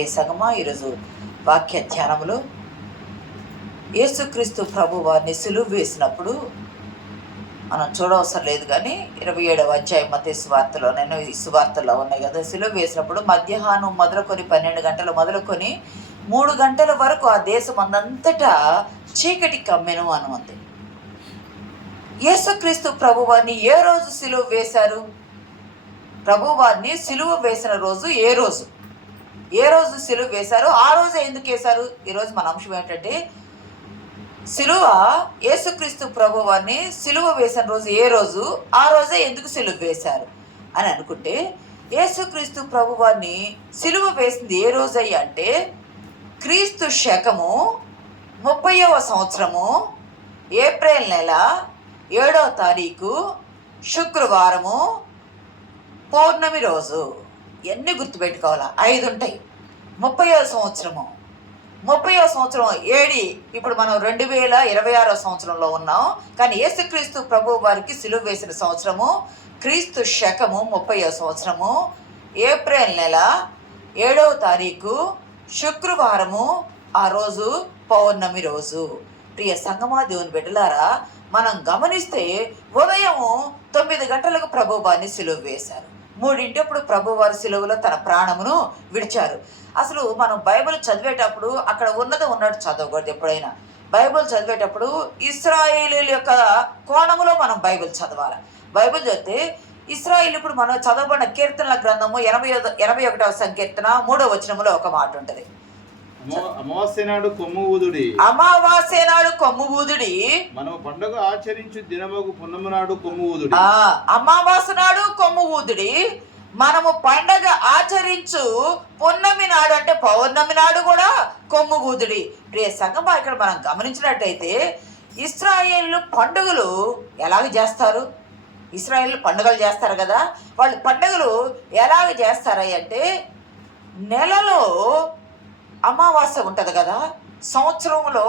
ప్రియ సంగమా, ఈరోజు వాక్య ధ్యానములో యేసుక్రీస్తు ప్రభు వారిని సిలువ వేసినప్పుడు మనం చూడవసరం లేదు, కానీ 27వ అధ్యాయం మత్తయి సువార్తలో, నేను ఈ సువార్తల్లో ఉన్నాయి కదా, సిలువ వేసినప్పుడు మధ్యాహ్నం మొదలుకొని 12 గంటలు మొదలుకొని 3 గంటల వరకు ఆ దేశం అందంతటా చీకటి కమ్మెను అని ఉంది. యేసుక్రీస్తు ప్రభువారిని ఏ రోజు సిలువ వేశారు? ప్రభువారిని సిలువ వేసిన రోజు ఏ రోజు సిలువ వేశారు? ఆ రోజు ఎందుకు వేశారు? ఈరోజు మన అంశం ఏంటంటే, సిలువ యేసుక్రీస్తు ప్రభువారిని సిలువ వేసిన రోజు ఏ రోజు, ఆ రోజే ఎందుకు సిలువ వేశారు అని అనుకుంటే, యేసుక్రీస్తు ప్రభువారిని సిలువ వేసింది ఏ రోజయ్యా అంటే, క్రీస్తు శకము 30వ సంవత్సరము ఏప్రిల్ నెల 7వ తారీఖు శుక్రవారము పౌర్ణమి రోజు. ఎన్ని గుర్తుపెట్టుకోవాలా? 5 ఉంటాయి. 30వ సంవత్సరం ఏడి, ఇప్పుడు మనం 2026వ సంవత్సరంలో ఉన్నాం. కానీ యేసుక్రీస్తు ప్రభు వారికి సిలువ వేసిన సంవత్సరము క్రీస్తు శకము 30వ సంవత్సరము ఏప్రిల్ నెల 7వ తారీఖు శుక్రవారము. ఆ రోజు పౌర్ణమి రోజు. ప్రియ సంగమా, దేవుని బిడ్డలారా, మనం గమనిస్తే ఉదయం 9 గంటలకు ప్రభువారిని సిలువ వేశారు. 3 ప్రభువారి సిలువలో తన ప్రాణమును విడిచారు. అసలు మనం బైబిల్ చదివేటప్పుడు అక్కడ ఉన్నట్టు చదవకూడదు. ఎప్పుడైనా బైబిల్ చదివేటప్పుడు ఇశ్రాయేలీల యొక్క కోణములో మనం బైబిల్ చదవాలి. బైబిల్ చదివితే ఇశ్రాయేలు, ఇప్పుడు మనం చదవబడిన కీర్తనల గ్రంథము 81వ సంకీర్తన 3వ వచనములో ఒక మాట ఉంటుంది, అమావాస్య నాడు కొమ్ము ఊదుడి, మనము పండుగ ఆచరించు దినముకు పున్నమి నాడు కొమ్ము ఊదుడి. అమావాస్య నాడు కొమ్ము ఊదుడి, మనము పండగ ఆచరించు పున్నమి నాడు అంటే పౌర్ణమి నాడు కూడా కొమ్ము ఊదుడి. ప్రియ సంగమా, ఇక్కడ మనం గమనించినట్టయితే ఇశ్రాయేలు పండుగలు ఎలాగ చేస్తారు? ఇశ్రాయేలు పండుగలు చేస్తారు కదా, వాళ్ళు పండుగలు ఎలాగ చేస్తారయ్య అంటే, నెలలో అమావాస్య ఉంటుంది కదా, సంవత్సరంలో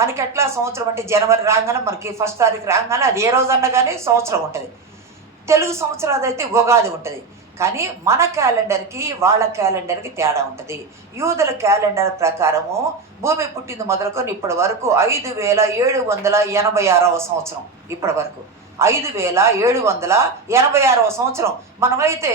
మనకి ఎట్లా సంవత్సరం అంటే జనవరి రాగానే మనకి 1వ తారీఖు రాగానే అది ఏ రోజు అన్నా కానీ సంవత్సరం ఉంటుంది. తెలుగు సంవత్సరాలు అయితే ఉగాది ఉంటుంది. కానీ మన క్యాలెండర్కి వాళ్ళ క్యాలెండర్కి తేడా ఉంటుంది. యూదుల క్యాలెండర్ ప్రకారము భూమి పుట్టింది మొదలుకొని ఇప్పటి వరకు 5786వ సంవత్సరం. ఇప్పటి వరకు 5786వ సంవత్సరం. మనమైతే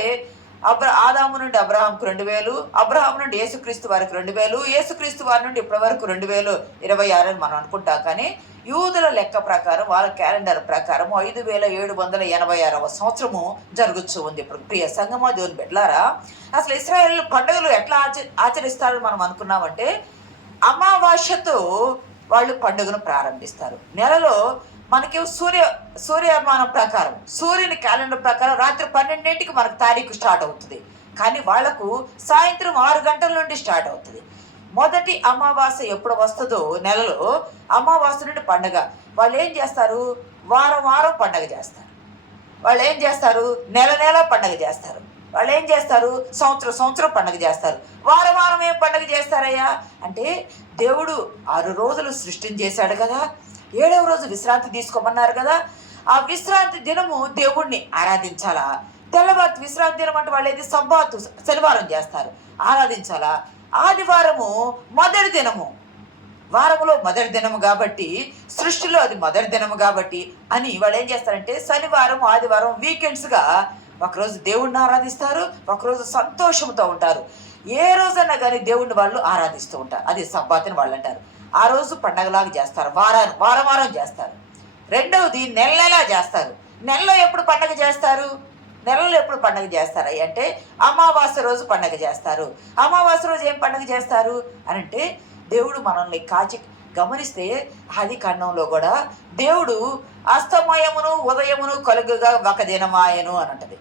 ఆదాము నుండి అబ్రహాంకు 2000, అబ్రహాం నుండి యేసుక్రీస్తు వారికి 2000, యేసుక్రీస్తు వారి నుండి ఇప్పటి వరకు 2026 అని మనం అనుకుంటాం. కానీ యూదుల లెక్క ప్రకారం, వాళ్ళ క్యాలెండర్ ప్రకారం 5786వ సంవత్సరము జరుగుతూ ఉంది ఇప్పుడు. ప్రియ సంగమా, దేవుని బిడ్డలారా, అసలు ఇశ్రాయేలు పండుగలు ఎట్లా ఆచరిస్తారని మనం అనుకున్నామంటే, అమావాస్యతో వాళ్ళు పండుగను ప్రారంభిస్తారు. నెలలో మనకి సూర్యమానం ప్రకారం, సూర్యుని క్యాలెండర్ ప్రకారం రాత్రి 12ంటికి మనకు తారీఖు స్టార్ట్ అవుతుంది. కానీ వాళ్లకు సాయంత్రం 6 గంటల నుండి స్టార్ట్ అవుతుంది. మొదటి అమావాస్య ఎప్పుడు వస్తుందో నెలలో, అమావాస్య నుండి పండుగ. వాళ్ళు ఏం చేస్తారు? వారం పండుగ చేస్తారు. వాళ్ళు ఏం చేస్తారు? నెల పండుగ చేస్తారు. వాళ్ళు ఏం చేస్తారు? సంవత్సరం పండుగ చేస్తారు. వారం ఏం పండుగ చేస్తారయ్యా అంటే, దేవుడు 6 రోజులు సృష్టిని చేశాడు కదా, 7వ రోజు విశ్రాంతి తీసుకోమన్నారు కదా, ఆ విశ్రాంతి దినము దేవుణ్ణి ఆరాధించాలా. తెల్లవారు విశ్రాంతి దినం అంటే వాళ్ళు ఏది సబ్బాతు, శనివారం చేస్తారు, ఆరాధించాలా. ఆదివారము మొదటి దినము, వారములో మొదటి దినము కాబట్టి, సృష్టిలో అది మొదటి దినము కాబట్టి అని వాళ్ళు ఏం చేస్తారంటే, శనివారం ఆదివారం వీకెండ్స్గా ఒకరోజు దేవుణ్ణి ఆరాధిస్తారు, ఒకరోజు సంతోషంతో ఉంటారు. ఏ రోజన్నా కానీ దేవుణ్ణి వాళ్ళు ఆరాధిస్తూ ఉంటారు. అది సబ్బాతుని వాళ్ళు అంటారు. ఆ రోజు పండగలాగా చేస్తారు, వారం చేస్తారు. రెండవది నెల చేస్తారు. నెలలో ఎప్పుడు పండగ చేస్తారు? నెలలో ఎప్పుడు పండగ చేస్తారు అంటే, అమావాస్య రోజు పండగ చేస్తారు. అమావాస్య రోజు ఏం పండగ చేస్తారు అని అంటే, దేవుడు మనల్ని గమనిస్తే ఆది కాండంలో కూడా దేవుడు అస్తమయమును ఉదయమును కలుగుగా ఒక దినమాయను అని అంటది.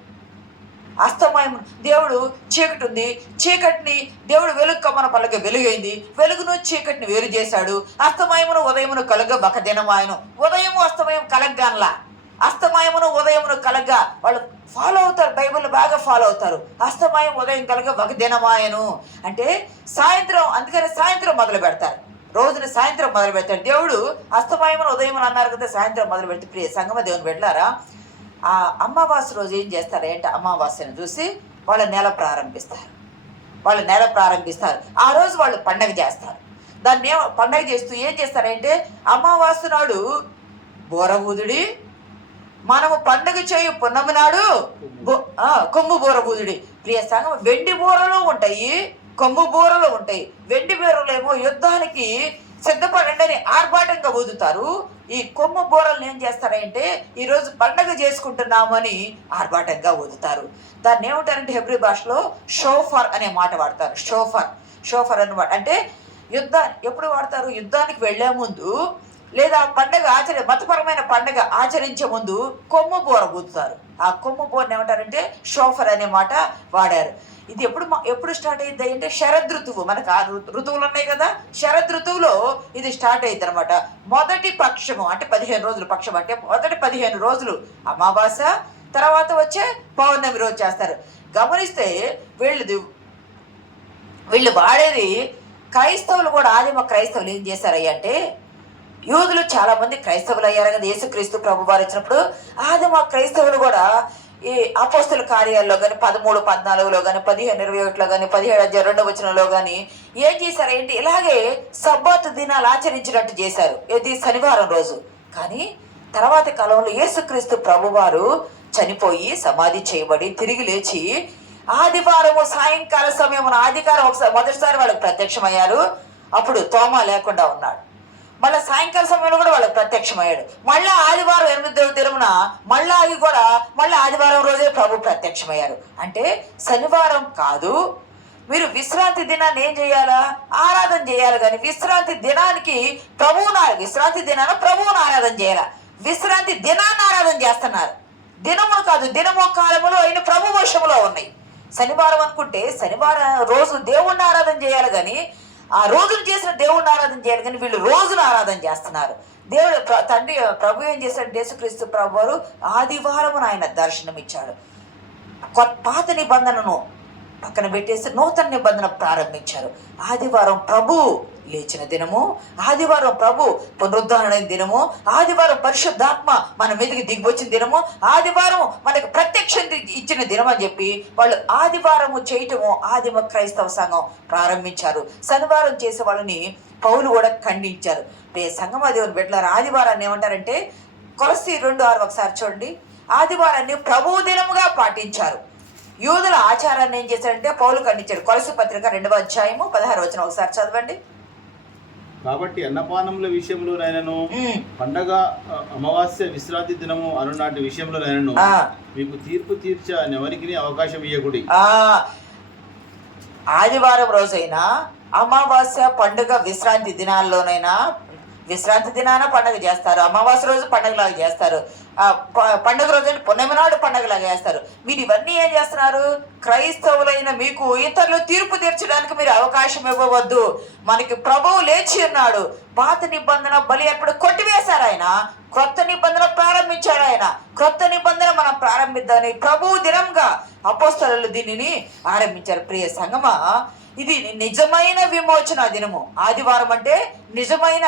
అస్తమయం, దేవుడు చీకటి ఉంది, చీకటిని దేవుడు వెలుగు కమ్మన పలక వెలుగైంది, వెలుగును చీకటిని వేరు చేశాడు. అస్తమయమును ఉదయమును కలగ ఒక దినమాయను. ఉదయము అస్తమయం కలగ్గానలా, అస్తమయమును ఉదయమును కలగ్గా వాళ్ళు ఫాలో అవుతారు, బైబిల్ బాగా ఫాలో అవుతారు. అస్తమయం ఉదయం కలగ ఒక దినమాయను అంటే సాయంత్రం, అందుకని సాయంత్రం మొదలు పెడతారు. రోజుని సాయంత్రం మొదలు పెడతాడు. దేవుడు అస్తమయమును ఉదయమును అన్నారు కదా, సాయంత్రం మొదలు పెడితే ప్రియ సంగమ, దేవుని బిడ్డలారా, ఆ అమావాస్య రోజు ఏం చేస్తారు అంటే, అమావాస్యను చూసి వాళ్ళ నెల ప్రారంభిస్తారు. వాళ్ళు నెల ప్రారంభిస్తారు. ఆ రోజు వాళ్ళు పండగ చేస్తారు. దాన్ని పండగ చేస్తూ ఏం చేస్తారంటే అమావాస్య నాడు బోరబూదుడి, మనము పండుగ చేయు పున్నమి నాడు కొమ్ము బూరబూదుడి. ప్రియ సంఘం, వెండి బూరలు ఉంటాయి, కొమ్ము బూరలు ఉంటాయి. వెండి బూరలేమో యుద్ధానికి సిద్ధపడండి అని ఆర్భాటంగా ఊదుతారు. ఈ కొమ్ము బూరలను ఏం చేస్తారంటే ఈరోజు పండగ చేసుకుంటున్నామని ఆర్భాటంగా ఊదుతారు. దాన్ని ఏమంటారంటే హెబ్రీ భాషలో షోఫర్ అనే మాట వాడతారు. షోఫర్ అన్నమాట. అంటే ఎప్పుడు వాడతారు? యుద్ధానికి వెళ్లే ముందు లేదా పండగ మతపరమైన పండగ ఆచరించే ముందు కొమ్ము బోర ఊదుతారు. ఆ కొమ్ము బోరని ఏమంటారంటే షోఫర్ అనే మాట వాడారు. ఇది ఎప్పుడు స్టార్ట్ అయ్యింది అంటే శరదృతువు. మనకు ఆ ఋతువులు ఉన్నాయి కదా, శరదృతువులో ఇది స్టార్ట్ అయ్యింది అనమాట. మొదటి పక్షము అంటే 15 రోజుల పక్షం, అంటే మొదటి 15 రోజులు అమావాస్య, తర్వాత వచ్చే పౌర్ణమి రోజు చేస్తారు. గమనిస్తే వీళ్ళు వాడేది క్రైస్తవులు కూడా. ఆదిమ క్రైస్తవులు ఏం చేశారయ్య అంటే, యూదులు చాలా మంది క్రైస్తవులు అయ్యారు కదా యేసుక్రీస్తు ప్రభు వారు వచ్చినప్పుడు. ఆదిమ క్రైస్తవులు కూడా ఈ అపోస్తుల కార్యాల్లో కానీ 13-14లో కానీ 15-21లో కానీ 17-2 కానీ ఏం చేశారంటే ఇలాగే సబ్బాతు దినాలు ఆచరించినట్టు చేశారు. ఇది శనివారం రోజు. కానీ తర్వాతి కాలంలో యేసుక్రీస్తు ప్రభువారు చనిపోయి సమాధి చేయబడి తిరిగి లేచి ఆదివారము సాయంకాల సమయమున ఆదివారం మొదటిసారి వాళ్ళకి ప్రత్యక్షమయ్యారు. అప్పుడు తోమా లేకుండా ఉన్నాడు. మళ్ళీ సాయంకాల సమయంలో కూడా వాళ్ళకి ప్రత్యక్షమయ్యాడు. మళ్ళీ ఆదివారం 8వ దినమున మళ్ళీ ఆదివారం రోజే ప్రభు ప్రత్యక్షమయ్యారు. అంటే శనివారం కాదు, మీరు విశ్రాంతి దినాన్ని ఏం చేయాలా? ఆరాధన చేయాలి. కానీ విశ్రాంతి దినానికి విశ్రాంతి దినాన ప్రభువును ఆరాధన చేయాల. విశ్రాంతి దినాన్ని ఆరాధన చేస్తున్నారు. దినములు కాదు, దినము కాలములో అయిన ప్రభు వశములో ఉన్నాయి. శనివారం అనుకుంటే శనివారం రోజు దేవుణ్ణి ఆరాధన చేయాలి, కానీ ఆ రోజును చేసిన దేవుణ్ణి ఆరాధన చేయాలి, కానీ వీళ్ళు రోజును ఆరాధన చేస్తున్నారు. దేవుడు తండ్రి ప్రభు ఏం చేశాడు? యేసుక్రీస్తు ప్రభు వారు ఆదివారమున ఆయన దర్శనం ఇచ్చాడు. పాత నిబంధనను పక్కన పెట్టేసి నూతన నిబంధన ప్రారంభించారు. ఆదివారం ప్రభు లేచిన దినము, ఆదివారం ప్రభు పునరుద్ధరణ దినము, ఆదివారం పరిశుద్ధాత్మ మన మీదకి దిగివచ్చిన దినము, ఆదివారం మనకు ప్రత్యక్షం ఇచ్చిన దినం అని చెప్పి వాళ్ళు ఆదివారము చేయటము ఆదిమ క్రైస్తవ సంఘం ప్రారంభించారు. శనివారం చేసే వాళ్ళని పౌలు కూడా ఖండించారు. సంఘం దేవుని బిడ్డలారా, ఆదివారాన్ని ఏమంటారంటే కొలస్సీ 2:6 ఒకసారి చూడండి. ఆదివారాన్ని ప్రభు దినముగా పాటించారు. యూదుల ఆచారాన్ని ఏం చేశారంటే పౌలు ఖండించాడు. కొలస్సీ పత్రిక 2వ అధ్యాయము 16వ వచనం ఒకసారి చదవండి. కాబట్టి అన్నపానముల విషయంలోనైనను పండగ అమావాస్య విశ్రాంతి దినము అనునాటి విషయంలోనైనను మీకు తీర్పు తీర్చనెవరికి అవకాశం ఇయ్యకుడి. ఆదివారం రోజైనా అమావాస్య పండుగ విశ్రాంతి దినాల్లోనైనా, విశ్రాంతి దినాన పండుగ చేస్తారు, అమావాస్య రోజు పండుగలాగా చేస్తారు, పండుగ రోజు పున్నమి నాడు పండుగలాగా చేస్తారు. మీరు ఇవన్నీ ఏం చేస్తున్నారు? క్రైస్తవులైన మీకు ఇతరులు తీర్పు తీర్చడానికి మీరు అవకాశం ఇవ్వవద్దు. మనకి ప్రభువు లేచి ఉన్నాడు. పాత నిబంధన బలి అర్పణ కొట్టివేశారు ఆయన, క్రొత్త నిబంధన ప్రారంభించారు ఆయన. క్రొత్త నిబంధన మనం ప్రారంభిద్దామని ప్రభువు దినంగా అపోస్తలులు దీనిని ఆరంభించారు. ప్రియ సంగమా, ఇది నిజమైన విమోచన దినము. ఆదివారం అంటే నిజమైన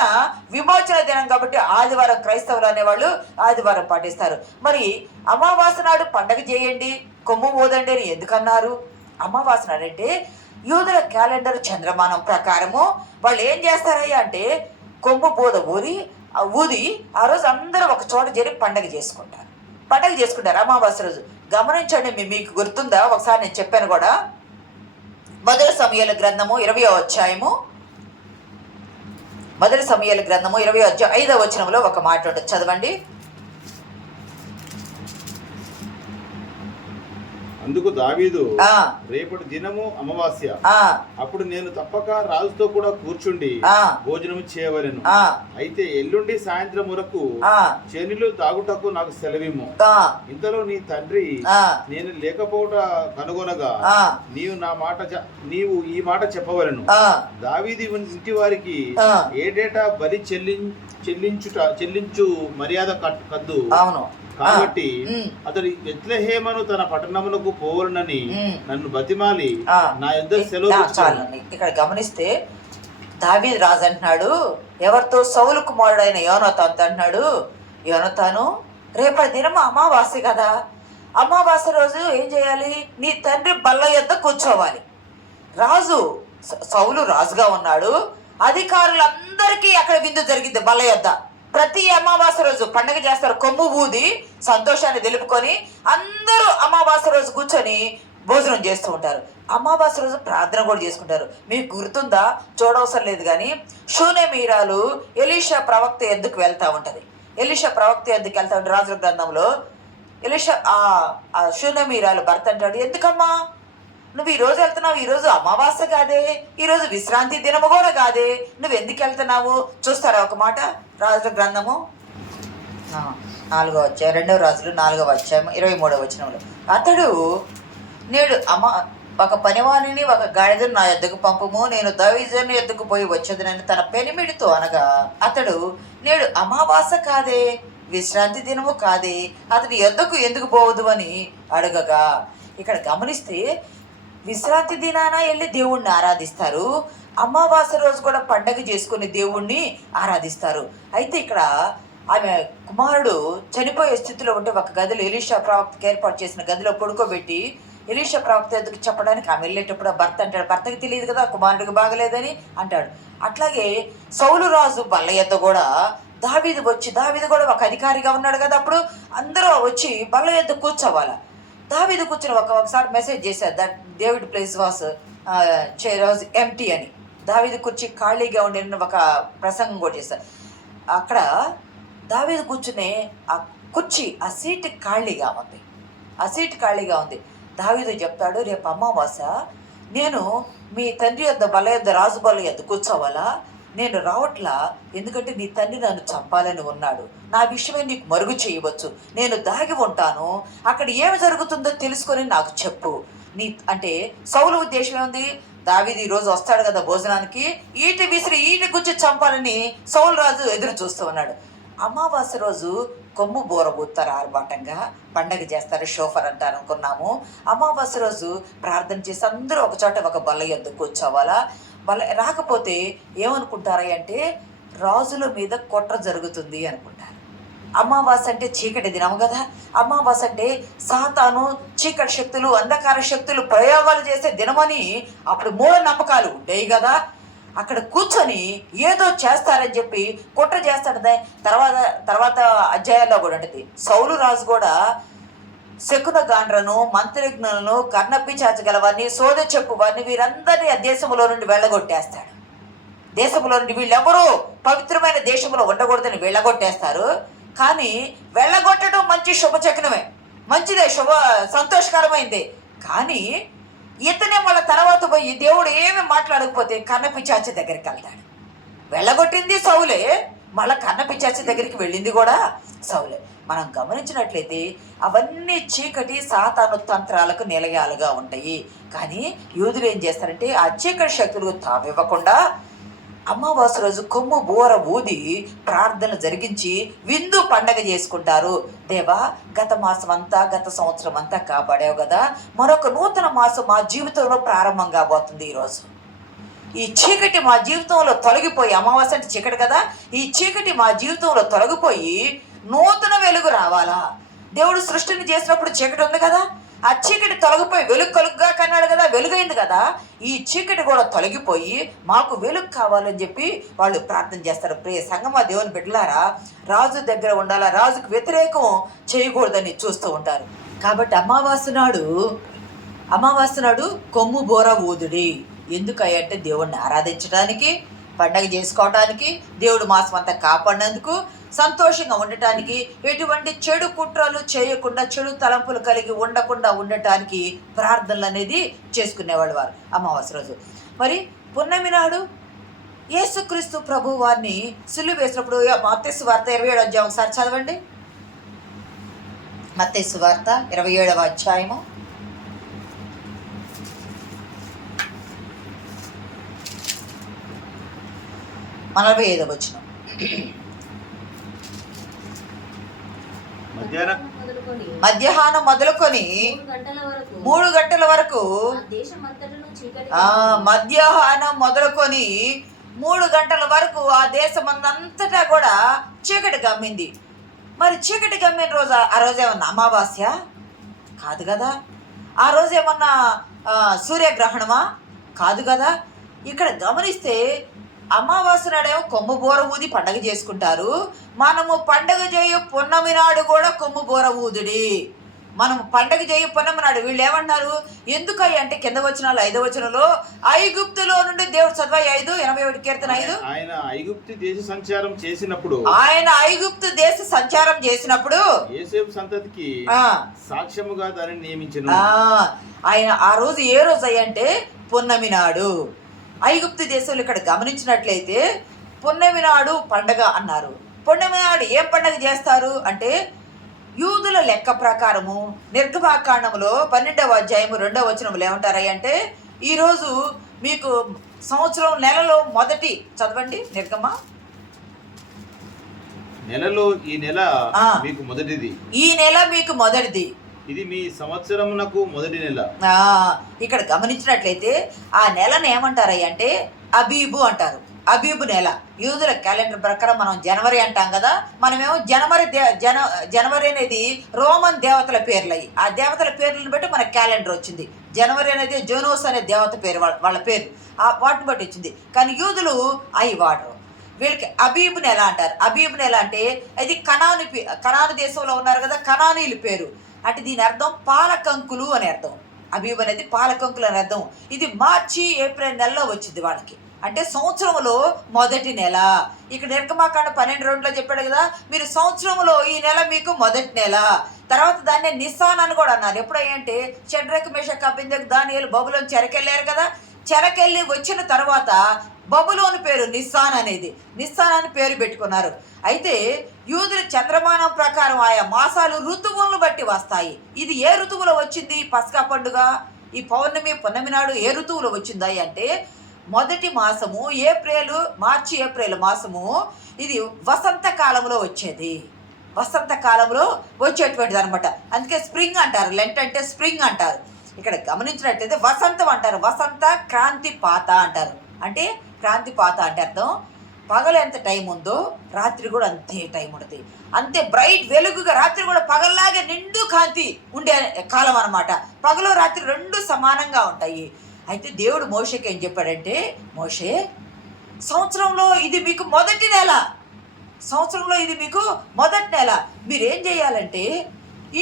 విమోచన దినం కాబట్టి ఆదివారం క్రైస్తవులు అనేవాళ్ళు ఆదివారం పాటిస్తారు. మరి అమావాస్య నాడు పండగ చేయండి, కొమ్ము ఊదండి అని ఎందుకన్నారు? అమావాస్య నాడు అంటే యూదుల క్యాలెండర్ చంద్రమానం ప్రకారము వాళ్ళు ఏం చేస్తారయ్యా అంటే కొమ్ము బోధ ఊది ఆ రోజు అందరూ ఒక చోట చేరి పండగ చేసుకుంటారు అమావాస్య రోజు. గమనించండి, మీకు గుర్తుందా? ఒకసారి నేను చెప్పాను కూడా. మొదటి సమూయేలు గ్రంథము 20వ అధ్యాయము 5వ వచనంలో ఒక మాట ఉంటుంది, చదవండి. అందుకు దావీదు, రేపటి దినము అమావాస్య, అప్పుడు నేను తప్పక రాజుతో కూడా కూర్చుండి భోజనం చేయవలెను. అయితే ఎల్లుండి సాయంత్రం వరకు చేనులు తాగుటకు నాకు సెలవిమ్ము. ఇంతలో నీ తండ్రి నేను లేకపోవట కనుగొనగా నీవు ఈ మాట చెప్పవలెను. దావీదు ఇంటి వారికి ఏడేటా బలి చెల్లించు మర్యాద కద్దు. కాబట్టి అతడు బెత్లెహేమును తన పట్టణమునకు పోవలనని నన్ను బతిమాలి నా యొద్ద సెలవు. ఇక్కడ గమనిస్తే దావీదు రాజు అంటున్నాడు, ఎవరితో? సౌలు కుమారుడైన యోనాతానుతో అంటున్నాడు, యోనాతాను రేపటి దినం అమావాస్య కదా, అమావాస్య రోజు ఏం చేయాలి? నీ తండ్రి బల్ల యొద్ద కూర్చోవాలి. రాజు సౌలు రాజుగా ఉన్నాడు. అధికారులందరికీ అక్కడ విందు జరిగింది బల్ల యొద్ద. ప్రతి అమావాస్య రోజు పండగ చేస్తారు, కొమ్ము ఊది సంతోషాన్ని తెలుపుకొని అందరూ అమావాస్య రోజు కూర్చొని భోజనం చేస్తూ ఉంటారు. అమావాస్య రోజు ప్రార్థన కూడా చేసుకుంటారు. మీకు గుర్తుందా? చూడవసరం లేదు కానీ షూనేమీరాలు ఎలీషా ప్రవక్త ఎద్దుకు వెళ్తూ ఉంటుంది. ఎలీషా ప్రవక్త ఎద్దుకు వెళ్తా ఉంటే రాజుల గ్రంథంలో ఎలీషా ఆ షూనేమీరాలు భర్త అంటాడు, ఎందుకమ్మా నువ్వు ఈరోజు వెళ్తున్నావు? ఈరోజు అమావాస్య కాదే, ఈరోజు విశ్రాంతి దినము కూడా కాదే, నువ్వు ఎందుకు వెళ్తున్నావు? చూస్తారా ఒక మాట? రాజుల గ్రంథము 4వ అధ్యాయం 2వ రాజులు 4వ అధ్యాయం 23వ వచనంలో, అతడు నేడు ఒక పనివాణిని ఒక గాడిదను నా యొద్దకు పంపుము, నేను దావీదుని యొద్దకు పోయి వచ్చేదనని తన పెనిమిడితో అనగా, అతడు నేడు అమావాస్య కాదే, విశ్రాంతి దినము కాదే, అతని యొద్దకు ఎందుకు పోవద్దు అని అడగగా. ఇక్కడ గమనిస్తే విశ్రాంతి దినాన వెళ్ళి దేవుణ్ణి ఆరాధిస్తారు, అమావాస్య రోజు కూడా పండగ చేసుకుని దేవుణ్ణి ఆరాధిస్తారు. అయితే ఇక్కడ ఆమె కుమారుడు చనిపోయే స్థితిలో ఉంటే ఒక గదిలో ఎలీషా ప్రవక్తకి ఏర్పాటు చేసిన గదిలో పడుకోబెట్టి ఎలీషా ప్రవక్త ఎందుకు చెప్పడానికి ఆమె వెళ్ళేటప్పుడు భర్త అంటాడు, భర్తకి తెలియదు కదా కుమారుడికి బాగలేదని అంటాడు. అట్లాగే సౌలు రాజు బల్ల యొద్ద కూడా దావీదు కూడా ఒక అధికారిగా ఉన్నాడు కదా, అప్పుడు అందరూ వచ్చి బల్ల యొద్ద కూర్చోవాలి. దావీదు కూర్చొని ఒకసారి మెసేజ్ చేశారు, that David place was chair was empty అని. దావీదు కుర్చీ ఖాళీగా ఉండి ఒక ప్రసంగం కూడా చేశారు. అక్కడ దావీదు కూర్చునే ఆ కుర్చీ ఆ సీట్ ఖాళీగా ఉంది. దావీదు చెప్తాడు, రేపు అమావాస్య నేను మీ తండ్రి యొద్ద బల్ల యొద్ద రాజు బల్ల యొద్ద కూర్చోవాలా? నేను రావట్లా, ఎందుకంటే నీ తండ్రి నన్ను చంపాలని ఉన్నాడు, నా విషయమే నీకు మరుగు చేయవచ్చు, నేను దాగి ఉంటాను, అక్కడ ఏమి జరుగుతుందో తెలుసుకొని నాకు చెప్పు. అంటే సౌలు ఉద్దేశం ఏముంది? దావీదు ఈరోజు వస్తాడు కదా భోజనానికి, ఈటి గుచ్చి చంపాలని సౌలు రాజు ఎదురు చూస్తూ ఉన్నాడు. అమావాస్య రోజు కొమ్ము బోరబూతారు, ఆర్భాటంగా పండగ చేస్తారు, షోఫర్ అంటారు అనుకున్నాము. అమావాస్య రోజు ప్రార్థన చేసి అందరూ ఒకచోట ఒక బల్ల యొద్ద కూర్చోవాలా. రాకపోతే ఏమనుకుంటారా అంటే రాజుల మీద కుట్ర జరుగుతుంది అనుకుంటారు. అమావాస్య అంటే చీకటి దినం కదా, అమావాస్య అంటే సాతాను, చీకటి శక్తులు, అంధకార శక్తులు ప్రయోగాలు చేసే దినమని అప్పుడు మూఢనమ్మకాలు ఉండేవి కదా. అక్కడ కూర్చొని ఏదో చేస్తారని చెప్పి కుట్ర చేస్తాడు. తర్వాత అధ్యాయాల్లో కూడా ఉంటుంది, సౌలు రాజు కూడా శకున గాండ్రను, మంత్రిజ్ఞులను, కర్ణపిశాచ గలవారిని, సోద చెప్పు వారిని, వీరందరినీ ఆ దేశంలో నుండి వెళ్ళగొట్టేస్తాడు. దేశంలో నుండి వీళ్ళెవరూ పవిత్రమైన దేశంలో ఉండకూడదని వెళ్ళగొట్టేస్తారు. కానీ వెళ్ళగొట్టడం మంచి శుభచక్రమే, మంచిదే, సంతోషకరమైందే. కానీ ఇతనే మళ్ళీ తర్వాత పోయి దేవుడు ఏమి మాట్లాడకపోతే కర్ణపిశాచ దగ్గరికి వెళ్తాడు. వెళ్ళగొట్టింది సౌలే, మళ్ళీ కర్ణపిశాచ దగ్గరికి వెళ్ళింది కూడా సౌలే. మనం గమనించినట్లయితే అవన్నీ చీకటి సాతాను తంత్రాలకు నిలయాలుగా ఉంటాయి. కానీ యూదులు ఏం చేస్తారంటే ఆ చీకటి శక్తులకు తావివ్వకుండా అమావాస్య రోజు కొమ్ము బోర ఊది ప్రార్థన జరిగించి విందు పండగ చేసుకుంటారు. దేవా, గత మాసం అంతా, గత సంవత్సరం అంతా కాపాడావు కదా, మరొక నూతన మాసం మా జీవితంలో ప్రారంభం కాబోతుంది. ఈరోజు ఈ చీకటి మా జీవితంలో తొలగిపోయి, అమావాస్య అంటే చీకటి కదా, ఈ చీకటి మా జీవితంలో తొలగిపోయి నూతన వెలుగు రావాలా. దేవుడు సృష్టిని చేసినప్పుడు చీకటి ఉంది కదా, ఆ చీకటి తొలగిపోయి వెలుగు కలుగుగా కన్నాడు కదా, వెలుగైంది కదా, ఈ చీకటి కూడా తొలగిపోయి మాకు వెలుగు కావాలని చెప్పి వాళ్ళు ప్రార్థన చేస్తారు. ప్రియ సంగమా, దేవుని బిడ్డలారా, రాజు దగ్గర ఉండాలా, రాజుకు వ్యతిరేకం చేయకూడదని చూస్తూ ఉంటారు. కాబట్టి అమావాస్య నాడు కొమ్ము బోర ఊదుడి. ఎందుకంటే దేవుణ్ణి ఆరాధించడానికి, పండగ చేసుకోవటానికి, దేవుడు మాసం అంతా కాపాడినందుకు, సంతోషంగా ఉండటానికి, ఎటువంటి చెడు కుట్రలు చేయకుండా, చెడు తలంపులు కలిగి ఉండటానికి ప్రార్థనలు అనేది చేసుకునేవాళ్ళు వారు అమావాస్య రోజు. మరి పున్నమి నాడు యేసుక్రీస్తు ప్రభు వారిని సిలువ వేసినప్పుడు మత్తయి సువార్త 27వ అధ్యాయం ఒకసారి చదవండి. మత్తయి సువార్త 27వ అధ్యాయము 45వ వచనం. మధ్యాహ్నం మొదలుకొని 3 గంటల వరకు మధ్యాహ్నం మొదలుకొని 3 గంటల వరకు ఆ దేశమందంతటా కూడా చీకటి గమ్మింది. మరి చీకటి గమ్మిన రోజు ఆ రోజు ఏమన్నా అమావాస్య కాదు కదా, ఆ రోజు ఏమన్నా సూర్యగ్రహణమా కాదు కదా. ఇక్కడ గమనిస్తే అమావాస్య నాడేమో కొమ్ము బోర ఊది పండగ చేసుకుంటారు. మనము పండగ చేయు పున్నమి నాడు కూడా కొమ్ము బోర ఊదుడి. మనం పండగ చేయు పున్నమి నాడు వీళ్ళు ఏమన్నారు, ఎందుకయ్య అంటే కింద వచనాలు 5వ వచనంలో ఐగుప్తులో నుండి దేవుడు చదవ 5:81 కీర్తన 5. ఆయన ఐగుప్తు దేశ సంచారం చేసినప్పుడు యోసేపు సంతతికి సాక్ష్యముగా దానిని నియమించెను. ఆయన ఆ రోజు ఏ రోజు అయ్యంటే పున్నమి నాడు. ఐగుప్తు దేశంలో ఇక్కడ గమనించినట్లయితే పున్నమి నాడు పండగ అన్నారు. పున్నమి నాడు ఏం పండగ చేస్తారు అంటే యూదుల లెక్క ప్రకారము నిర్గమాకాండములో 12వ అధ్యాయము 2వ వచనములు ఏమంటారయ్య అంటే ఈరోజు మీకు సంవత్సరం నెలలో మొదటి చదవండి. నెలలో ఈ నెల మీకు మొదటిది, ఈ నెల మీకు మొదటిది, ఇది మీ సంవత్సరమునకు మొదటి నెల. ఇక్కడ గమనించినట్లయితే ఆ నెలను ఏమంటారయ్య అంటే అబీబు అంటారు. అబీబు నెల యూదుల క్యాలెండర్ ప్రకారం మనం జనవరి అంటాం కదా. మనమేమో జనవరి అనేది రోమన్ దేవతల పేర్లు అయ్యి ఆ దేవతల పేర్లను బట్టి మన క్యాలెండర్ వచ్చింది. జనవరి అనేది జోనోస్ అనే దేవత పేరు, వాళ్ళ పేరు వాటిని బట్టి వచ్చింది. కానీ యూదులు అవి వాడరు. వీళ్ళకి అబీబు నెల అంటారు. అబీబు నెల అంటే అది కనాను దేశంలో ఉన్నారు కదా, కనానీయుల పేరు. అంటే దీని అర్థం పాలకంకులు అని అర్థం. అబీబు అనేది పాలకంకులు అని అర్థం. ఇది మార్చి ఏప్రిల్ నెలలో వచ్చింది వాళ్ళకి. అంటే సంవత్సరంలో మొదటి నెల. ఇక్కడ నిర్గమాకాండ 12:2 చెప్పాడు కదా, మీరు సంవత్సరంలో ఈ నెల మీకు మొదటి నెల. తర్వాత దాన్ని నిస్సాన్ అని కూడా అన్నారు. ఎప్పుడంటే షడ్రక్ మేషక్ అబేద్నెగో దానియేలు బబులోను చెరకెళ్ళారు కదా. చెరకెళ్ళి వచ్చిన తర్వాత బబులోను పేరు నిస్సాన్ అని పేరు పెట్టుకున్నారు. అయితే యూదుల చంద్రమానం ప్రకారం ఆయా మాసాలు ఋతువులను బట్టి వస్తాయి. ఇది ఏ ఋతువులో వచ్చింది పస్కా పండుగ? ఈ పున్నమి నాడు ఏ ఋతువులో వచ్చిందా అంటే మొదటి మాసము మార్చి ఏప్రిల్ మాసము. ఇది వసంత కాలంలో వచ్చేది, వసంత కాలంలో వచ్చేటువంటిది అనమాట. అందుకే స్ప్రింగ్ అంటారు. లెంట్ అంటే స్ప్రింగ్ అంటారు. ఇక్కడ గమనించినట్టయితే వసంతం అంటారు. వసంత క్రాంతి పాత అంటారు. అంటే క్రాంతి పాత అంటే అర్థం పగలు ఎంత టైం ఉందో రాత్రి కూడా అంతే టైం ఉంటుంది. అంతే బ్రైట్ వెలుగుగా రాత్రి కూడా పగల్లాగే నిండు కాంతి ఉండే కాలం అనమాట. పగలు రాత్రి రెండు సమానంగా ఉంటాయి. అయితే దేవుడు మోషేకి ఏం చెప్పాడంటే, మోషే సంవత్సరంలో ఇది మీకు మొదటి నెల, సంవత్సరంలో ఇది మీకు మొదటి నెల. మీరేం చేయాలంటే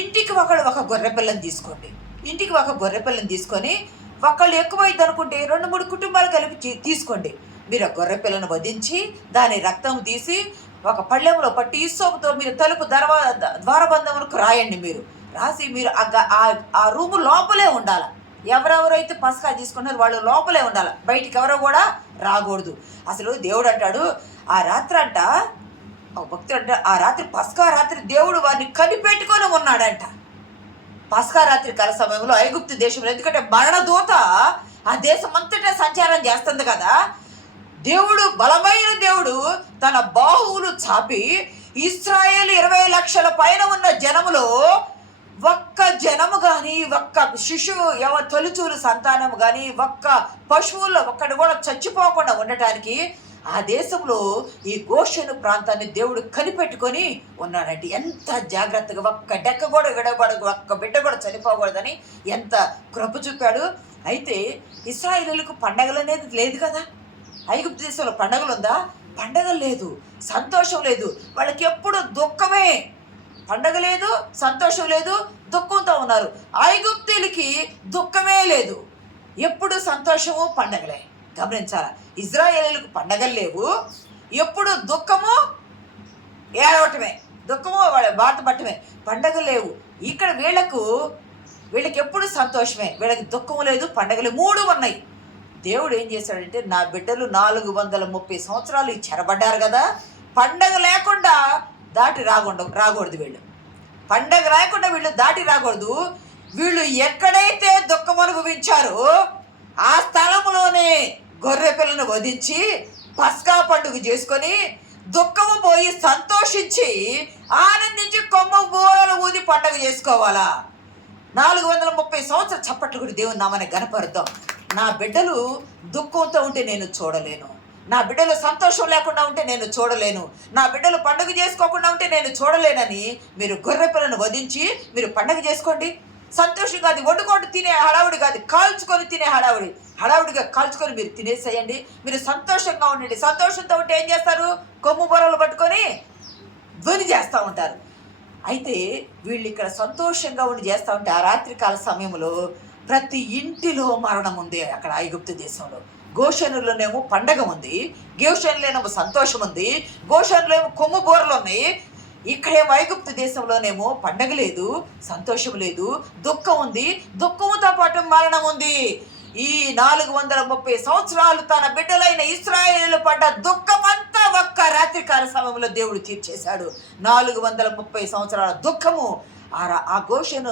ఇంటికి ఒక గొర్రె పిల్లని తీసుకోండి. ఇంటికి ఒక గొర్రె పిల్లని తీసుకొని ఒకళ్ళు ఎక్కువైంది అనుకుంటే 2-3 కుటుంబాలు కలిపి తీసుకోండి. మీరు ఆ గొర్రె పిల్లను వధించి దాని రక్తం తీసి ఒక పళ్ళెంలో పట్టి ఇసోపుతో మీరు తలుపు ద్వారబంధములకు రాయండి. మీరు రాసి మీరు ఆ రూము లోపలే ఉండాలి. ఎవరెవరైతే పస్కా తీసుకున్నారో వాళ్ళు లోపలే ఉండాలి, బయటికి ఎవరో కూడా రాకూడదు. అసలు దేవుడు అంటాడు ఆ రాత్రి భక్తుడు అంటే ఆ రాత్రి పస్కా రాత్రి దేవుడు వారిని కనిపెట్టుకొని ఉన్నాడంట. పస్కా రాత్రి కాల సమయంలో ఐగుప్తు దేశంలో, ఎందుకంటే మరణదూత ఆ దేశం అంతటా సంచారం చేస్తుంది కదా. దేవుడు బలమైన దేవుడు తన బాహువులు చాపి ఇశ్రాయేలు 20 లక్షల పైన ఉన్న జనములో ఒక్క జనము కానీ, ఒక్క శిశువు తొలిచూలు సంతానము కానీ, ఒక్క పశువుల్లో ఒక్కడు కూడా చచ్చిపోకుండా ఉండటానికి ఆ దేశంలో ఈ గోషెను ప్రాంతాన్ని దేవుడు కనిపెట్టుకొని ఉన్నాడంటే ఎంత జాగ్రత్తగా. ఒక్క డెక్క కూడా విడబడదు, ఒక్క బిడ్డ కూడా చనిపోకూడదని ఎంత కృప చూపాడు. అయితే ఇశ్రాయేలులకు పండగలు అనేది లేదు కదా. ఐగుప్తు దేశంలో పండగలు ఉందా? పండగలు లేదు, సంతోషం లేదు. వాళ్ళకి ఎప్పుడు దుఃఖమే. పండగ లేదు, సంతోషం లేదు, దుఃఖంతో ఉన్నారు. ఐగుప్తీలకి దుఃఖమే లేదు, ఎప్పుడు సంతోషము పండగలే. గమనించాలా, ఇజ్రాయేలీలకు పండగలు లేవు, ఎప్పుడు దుఃఖము ఏడవటమే, దుఃఖము బాట పట్టమే, పండగలు లేవు. ఇక్కడ వీళ్ళకి ఎప్పుడు సంతోషమే, వీళ్ళకి దుఃఖము లేదు, పండగలు 3 ఉన్నాయి. దేవుడు ఏం చేశాడంటే నా బిడ్డలు 430 సంవత్సరాలు చెరబడ్డారు కదా, పండగ లేకుండా దాటి రాకూడదు. వీళ్ళు పండగ రాకుండా వీళ్ళు దాటి రాకూడదు. వీళ్ళు ఎక్కడైతే దుఃఖం అనుభవించారో ఆ స్థలంలోనే గొర్రె పిల్లను వధించి పస్కా పండుగ చేసుకొని దుఃఖము పోయి సంతోషించి ఆనందించి కొమ్మ బూరలు ఊది పండుగ చేసుకోవాలా. 430 సంవత్సరాలు చప్పట్లు కూడా దేవుని నామని గనపరుద్దాం. నా బిడ్డలు దుఃఖంతో ఉంటే నేను చూడలేను, నా బిడ్డలు సంతోషం లేకుండా ఉంటే నేను చూడలేను, నా బిడ్డలు పండుగ చేసుకోకుండా ఉంటే నేను చూడలేనని మీరు గొర్రె పిల్లను వధించి మీరు పండుగ చేసుకోండి. సంతోషం కాదు, వండుకొని తినే హడావుడి కాదు, కాల్చుకొని తినే హడావుడి. హడావుడిగా కాల్చుకొని మీరు తినేసేయండి, మీరు సంతోషంగా ఉండండి. సంతోషంతో ఉంటే ఏం చేస్తారు? కొమ్ము బొరలు పట్టుకొని ధ్వని చేస్తూ ఉంటారు. అయితే వీళ్ళు ఇక్కడ సంతోషంగా ఉండి చేస్తూ ఉంటే ఆ రాత్రికాల సమయంలో ప్రతి ఇంటిలో మరణం ఉంది. అక్కడ ఐగుప్తు దేశంలో గోషెనులోనేమో పండగ ఉంది, గోషెనులోనేమో సంతోషం ఉంది, గోషెనులో ఏమో కొమ్ము బోరలు ఉన్నాయి. ఇక్కడేమో ఐగుప్తు దేశంలోనేమో పండగ లేదు, సంతోషం లేదు, దుఃఖం ఉంది, దుఃఖంతో పాటు మరణం ఉంది. ఈ 430 సంవత్సరాలు తన బిడ్డలైన ఇశ్రాయేలు పడ్డ దుఃఖమంతా ఒక్క రాత్రికాల సమయంలో దేవుడు తీర్చేశాడు. 430 సంవత్సరాల దుఃఖము ఆ గోషెను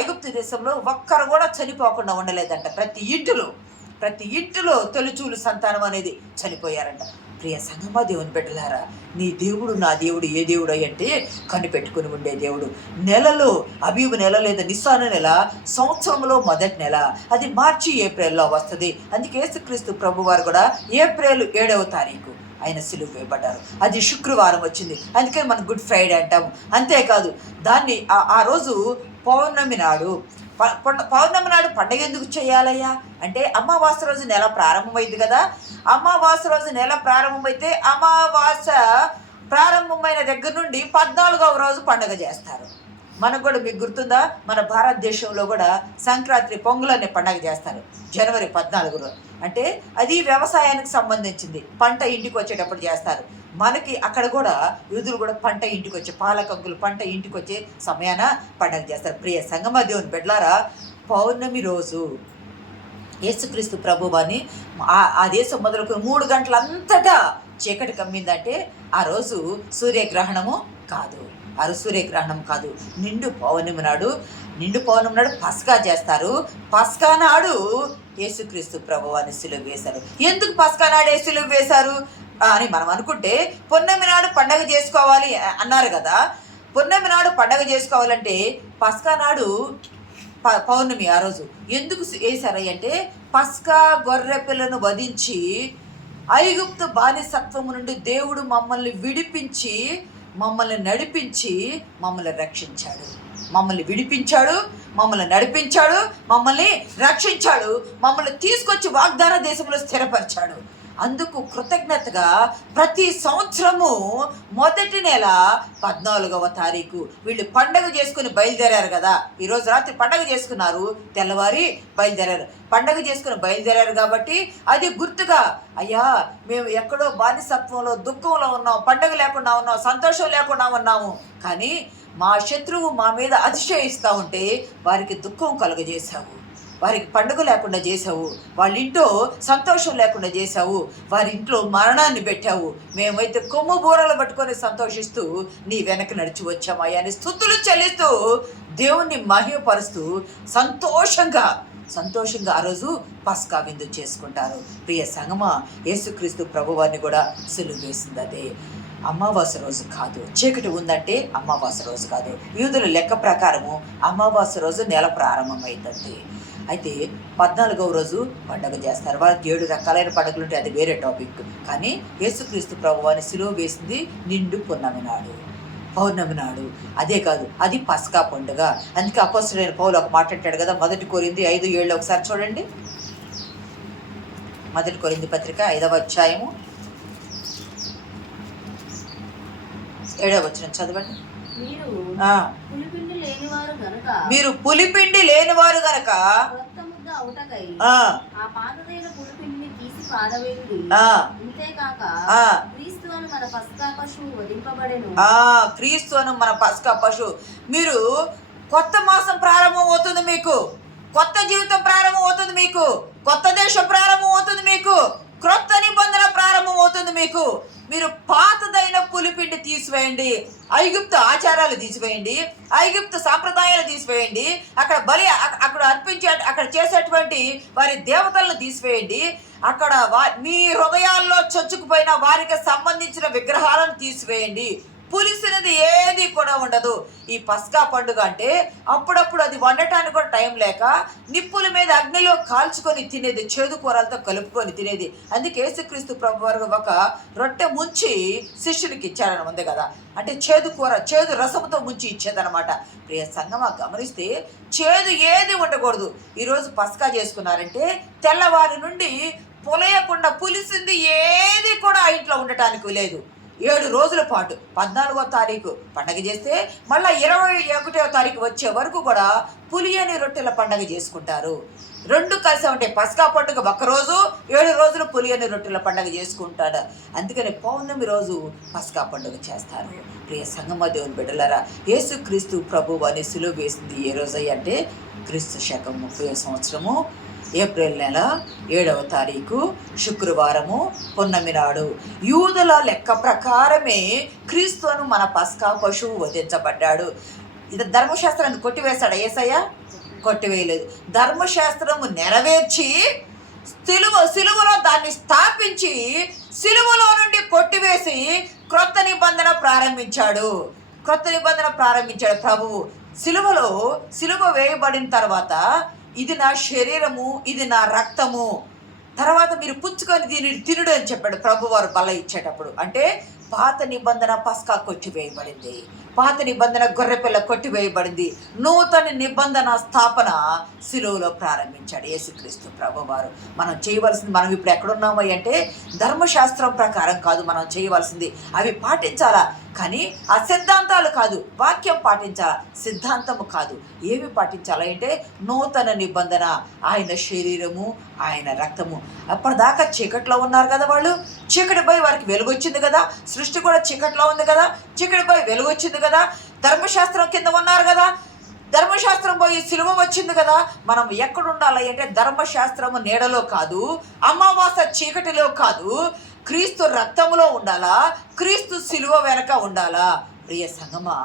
ఐగుప్తు దేశంలో ఒక్కరు కూడా చనిపోకుండా ఉండలేదంట. ప్రతి ఇంటిలో తొలిచూలు సంతానం అనేది చనిపోయారంట. ప్రియ సంగమా, దేవుని బిడ్డలారా, నీ దేవుడు నా దేవుడు ఏ దేవుడు అంటే కనిపెట్టుకుని ఉండే దేవుడు. నెలలో అబీబు నెల లేదా నిస్సాను నెల సంవత్సరంలో మొదటి నెల, అది మార్చి ఏప్రిల్లో వస్తుంది. అందుకే యేసుక్రీస్తు ప్రభు వారు కూడా ఏప్రిల్ 7వ తారీఖు ఆయన సిలువ వేయబడ్డారు. అది శుక్రవారం వచ్చింది, అందుకని మనం గుడ్ ఫ్రైడే అంటాము. అంతేకాదు దాన్ని ఆ రోజు పౌర్ణమి నాడు పండగ ఎందుకు చేయాలయ్యా అంటే అమావాస్య రోజు నెల ప్రారంభమైంది కదా. అమావాస్య రోజు నెల ప్రారంభమైతే అమావాస్య ప్రారంభమైన దగ్గర నుండి 14వ రోజు పండుగ చేస్తారు. మనకు కూడా మీకు గుర్తుందా, మన భారతదేశంలో కూడా సంక్రాంతి పొంగల్ అనే పండుగ చేస్తారు జనవరి 14 రోజు. అంటే అది వ్యవసాయానికి సంబంధించింది, పంట ఇంటికి వచ్చేటప్పుడు చేస్తారు. మనకి అక్కడ కూడా యూదులు కూడా పంట ఇంటికి వచ్చే పాలకంకులు పంట ఇంటికి వచ్చే సమయాన పండుగ చేస్తారు. ప్రియ సంగమా, దేవుని బిడ్డలారా, పౌర్ణమి రోజు యేసుక్రీస్తు ప్రభువాని ఆ దేశం మొదలుకొని 3 గంటలంతటా చీకటి కమ్మిందంటే ఆ రోజు సూర్యగ్రహణము కాదు. నిండు పౌర్ణమి నాడు పస్కా చేస్తారు. పస్కా నాడు యేసుక్రీస్తు ప్రభువాని సిలువ వేశారు. ఎందుకు పస్కా నాడు సిలువ వేశారు అని మనం అనుకుంటే, పున్నమి నాడు పండగ చేసుకోవాలి అన్నారు కదా. పున్నమి నాడు పండగ చేసుకోవాలంటే పస్కా నాడు పౌర్ణమి ఆ రోజు ఎందుకు వేశారు అంటే, పస్కా గొర్రె పిల్లను వధించి ఐగుప్తు బానిసత్వము నుండి దేవుడు మమ్మల్ని విడిపించి, మమ్మల్ని నడిపించి, మమ్మల్ని రక్షించాడు. మమ్మల్ని విడిపించాడు, మమ్మల్ని నడిపించాడు, మమ్మల్ని రక్షించాడు, మమ్మల్ని తీసుకొచ్చి వాగ్దాన దేశంలో స్థిరపరిచాడు. అందుకు కృతజ్ఞతగా ప్రతి సంవత్సరము మొదటి నెల 14వ తారీఖు వీళ్ళు పండగ చేసుకుని బయలుదేరారు కదా. ఈరోజు రాత్రి పండగ చేసుకున్నారు, తెల్లవారి బయలుదేరారు. పండగ చేసుకుని బయలుదేరారు కాబట్టి అది గుర్తుగా, అయ్యా మేము ఎక్కడో బానిసత్వంలో దుఃఖంలో ఉన్నాం, పండగ లేకుండా ఉన్నాం, సంతోషం లేకుండా ఉన్నాము, కానీ మా శత్రువు మా మీద అతిశయిస్తూ ఉంటే వారికి దుఃఖం కలుగజేశావు, వారికి పండుగ లేకుండా చేసావు, వాళ్ళ ఇంట్లో సంతోషం లేకుండా చేసావు, వారి ఇంట్లో మరణాన్ని పెట్టావు. మేమైతే కొమ్ము బూరలు పట్టుకొని సంతోషిస్తూ నీ వెనక నడిచి వచ్చామయ్యా అని స్తుతులు చెల్లిస్తూ దేవుణ్ణి మహిమపరుస్తూ సంతోషంగా ఆ రోజు పస్కా విందు చేసుకుంటారు. ప్రియ సంగమా, యేసుక్రీస్తు ప్రభువారిని కూడా సిలువ వేసింది అదే అమావాస్య రోజు కాదు. చీకటి ఉందంటే అమావాస్య రోజు కాదు. యూదుల లెక్క ప్రకారము అమావాస్య రోజు నెల ప్రారంభమైందంటే, అయితే 14వ రోజు పండుగ చేస్తారు. వాళ్ళకి 7 రకాలైన పండుగలు ఉంటాయి, అది వేరే టాపిక్. కానీ యేసుక్రీస్తు ప్రభువాని సిలువ వేసింది నిండు పౌర్ణమి నాడు. అదే కాదు, అది పస్కా పండుగ. అందుకే అపోస్తలుడైన పౌలు ఒక మాట అంటాడు కదా, 1 కొరింథీ 5:7 ఒకసారి చూడండి. 1 కొరింథీ పత్రిక 5వ అధ్యాయము 7వ వచనం చదవండి. మీరు పులిపిండి లేనివారు గనక క్రీస్తు అను మన పస్కా పశువు. మీరు కొత్త మాసం ప్రారంభం అవుతుంది, మీకు కొత్త జీవితం ప్రారంభం అవుతుంది, మీకు కొత్త దేశం ప్రారంభం అవుతుంది, మీకు క్రొత్త నిబంధన ప్రారంభం అవుతుంది. మీరు పాతదైన పులిపిండి తీసివేయండి, ఐగుప్తు ఆచారాలు తీసివేయండి, ఐగుప్తు సాంప్రదాయాలు తీసివేయండి, అక్కడ అర్పించే అక్కడ చేసేటువంటి వారి దేవతలను తీసివేయండి, అక్కడ మీ హృదయాల్లో చొచ్చుకుపోయిన వారికి సంబంధించిన విగ్రహాలను తీసివేయండి. పులిసినది ఏది కూడా ఉండదు. ఈ పస్కా పండుగ అంటే అప్పుడప్పుడు అది వండటానికి కూడా టైం లేక నిప్పుల మీద అగ్నిలో కాల్చుకొని తినేది, చేదు కూరలతో కలుపుకొని తినేది. అందుకే యేసుక్రీస్తు ప్రభువారు ఒక రొట్టె ముంచి శిష్యునికి ఇచ్చారని ఉంది కదా, అంటే చేదు కూర, చేదు రసముతో ముంచి ఇచ్చేదనమాట. ప్రియ సంగమా, గమనిస్తే చేదు ఏది ఉండకూడదు. ఈరోజు పస్కా చేసుకున్నారంటే తెల్లవారి నుండి పొలయకుండా పులిసింది ఏది కూడా ఆ ఇంట్లో ఉండటానికి లేదు. 7 రోజుల పాటు 14వ తారీఖు పండగ చేస్తే మళ్ళీ 21వ తారీఖు వచ్చే వరకు కూడా పులియని రొట్టెల పండగ చేసుకుంటారు. 2 కలిసి ఉంటే పస్కా పండుగ ఒక్కరోజు, 7 రోజులు పులియని రొట్టెల పండగ చేసుకుంటాడు. అందుకని పౌర్ణమి రోజు పస్కా పండుగ చేస్తారు. ప్రియ సంగమ దేవుని బిడ్డలారా, యేసుక్రీస్తు ప్రభువు అని సిలువ వేసింది ఏ రోజయ్య అంటే క్రీస్తు శకం 30వ సంవత్సరము ఏప్రిల్ నెల 7వ తారీఖు శుక్రవారము పున్నమి నాడు. యూదుల లెక్క ప్రకారమే క్రీస్తును మన పస్కా పశువు వధించబడ్డాడు. ఇది ధర్మశాస్త్రాన్ని కొట్టివేశాడు యేసయ్య? కొట్టివేయలేదు. ధర్మశాస్త్రము నెరవేర్చి సిలువలో దాన్ని స్థాపించి సిలువలో నుండి కొట్టివేసి క్రొత్త నిబంధన ప్రారంభించాడు. ప్రభువు. సిలువ వేయబడిన తర్వాత ఇది నా శరీరము, ఇది నా రక్తము, తర్వాత మీరు పుచ్చుకొని దీనిని తినుడు అని చెప్పాడు ప్రభువారు బల ఇచ్చేటప్పుడు. అంటే పాత నిబంధన పస్కా కొట్టివేయబడింది, పాత నిబంధన గొర్రెపిల్ల కొట్టివేయబడింది, నూతన నిబంధన స్థాపన సిలువలో ప్రారంభించాడు యేసుక్రీస్తు ప్రభువారు. మనం చేయవలసింది, మనం ఇప్పుడు ఎక్కడున్నామో అంటే ధర్మశాస్త్రం ప్రకారం కాదు మనం చేయవలసింది, అవి పాటించాలా కానీ ఆ సిద్ధాంతాలు కాదు, వాక్యం పాటించాలా, సిద్ధాంతము కాదు. ఏమి పాటించాలి అంటే నూతన నిబంధన, ఆయన శరీరము, ఆయన రక్తము. అప్పటిదాకా చీకట్లో ఉన్నారు కదా వాళ్ళు, చీకటిపై వారికి వెలుగు వచ్చింది కదా, సృష్టి కూడా చీకట్లో ఉంది కదా, చీకటిపై వెలుగు వచ్చింది కదా, ధర్మశాస్త్రం కింద ఉన్నారు కదా, ధర్మశాస్త్రం పోయి సిలువ వచ్చింది కదా. మనం ఎక్కడుండాలి అంటే ధర్మశాస్త్రము నీడలో కాదు, అమావాస్య చీకటిలో కాదు, క్రీస్తు రక్తములో ఉండాలా, క్రీస్తు సిలువ వెనక ఉండాలా. ప్రియ సంగమా,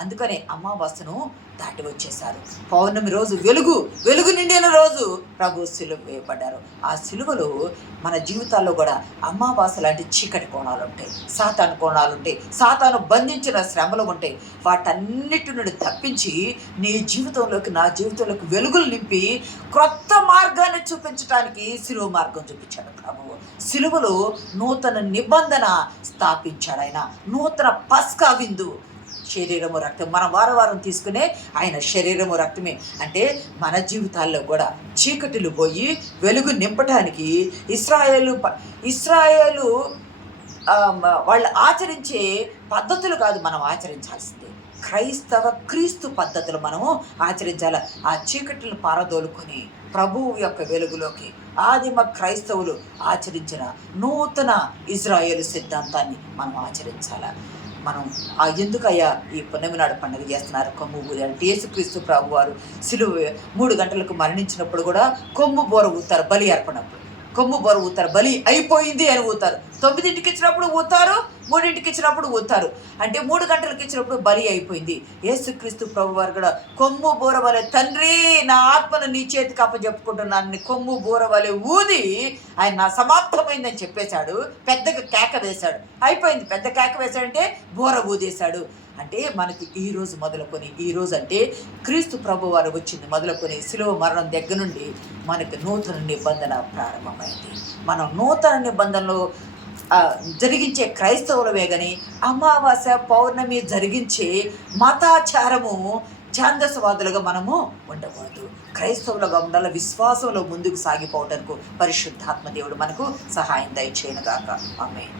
అందుకనే అమావాస్యను దాటి వచ్చేశారు. పౌర్ణమి రోజు వెలుగు నిండిన రోజు ప్రభు సిలువ వేయబడ్డారు. ఆ సిలువలో మన జీవితాల్లో కూడా అమావాస్య లాంటి చీకటి కోణాలు ఉంటాయి, సాతాను కోణాలు ఉంటాయి, సాతాను బంధించిన శ్రమలు ఉంటాయి. వాటన్నిటి నుండి తప్పించి నీ జీవితంలోకి, నా జీవితంలోకి వెలుగులు నింపి క్రొత్త మార్గాన్ని చూపించడానికి సిలువ మార్గం చూపించాడు ప్రభువు. సిలువలో నూతన నిబంధన స్థాపించాడు ఆయన, నూతన పస్కా విందు. శరీరము రక్తం మనం వారం తీసుకునే ఆయన శరీరము రక్తమే. అంటే మన జీవితాల్లో కూడా చీకటిలు పోయి వెలుగు నింపడానికి ఇశ్రాయేలు వాళ్ళు ఆచరించే పద్ధతులు కాదు మనం ఆచరించాల్సిందే, క్రీస్తు పద్ధతులు మనము ఆచరించాలి. ఆ చీకటిని పారదోలుకొని ప్రభువు యొక్క వెలుగులోకి ఆదిమ క్రైస్తవులు ఆచరించిన నూతన ఇజ్రాయేలు సిద్ధాంతాన్ని మనం ఆచరించాలి. మనం ఎందుకయ్యా ఈ పున్నమి నాడు పండుగ చేస్తున్నారు? కొమ్ము ఊది అంటే యేసుక్రీస్తు ప్రభు వారు సిలువ 3 గంటలకు మరణించినప్పుడు కూడా కొమ్ము బోర ఊతారు, బలి అర్పణప్పుడు కొమ్ము బోర ఊతారు, బలి అయిపోయింది అని ఊతారు. 9ంటికి ఇచ్చినప్పుడు ఊతారు, 3ంటికి ఇచ్చినప్పుడు ఊతారు. అంటే 3 గంటలకు ఇచ్చినప్పుడు బలి అయిపోయింది. యేసుక్రీస్తు ప్రభు వారు కూడా కొమ్ము బోర వలె, తండ్రి నా ఆత్మను నీ చేతికి అప్పచెప్పుకుంటున్నాను కొమ్ము బోర వలె ఊది ఆయన నా సమాప్తమైందని చెప్పేశాడు. పెద్దగా కేక వేశాడు, అయిపోయింది. పెద్ద కేక వేశాడంటే బోర ఊదేశాడు. అంటే మనకి ఈ రోజు మొదలుకొని, ఈ రోజు అంటే క్రీస్తు ప్రభు వారు వచ్చింది మొదలుకొని శిలువ మరణం దగ్గర నుండి మనకి నూతన నిబంధన ప్రారంభమైంది. మనం నూతన నిబంధనలు జరిగించే క్రైస్తవులమే కానీ అమావాస్య పౌర్ణమి జరిగించే మతాచారము ఛాందసవాదులుగా మనము ఉండకూడదు. క్రైస్తవులుగా ఉండాలి. విశ్వాసంలో ముందుకు సాగిపోవటానికి పరిశుద్ధాత్మ దేవుడు మనకు సహాయం దయచేయనుగాక. ఆమేన్.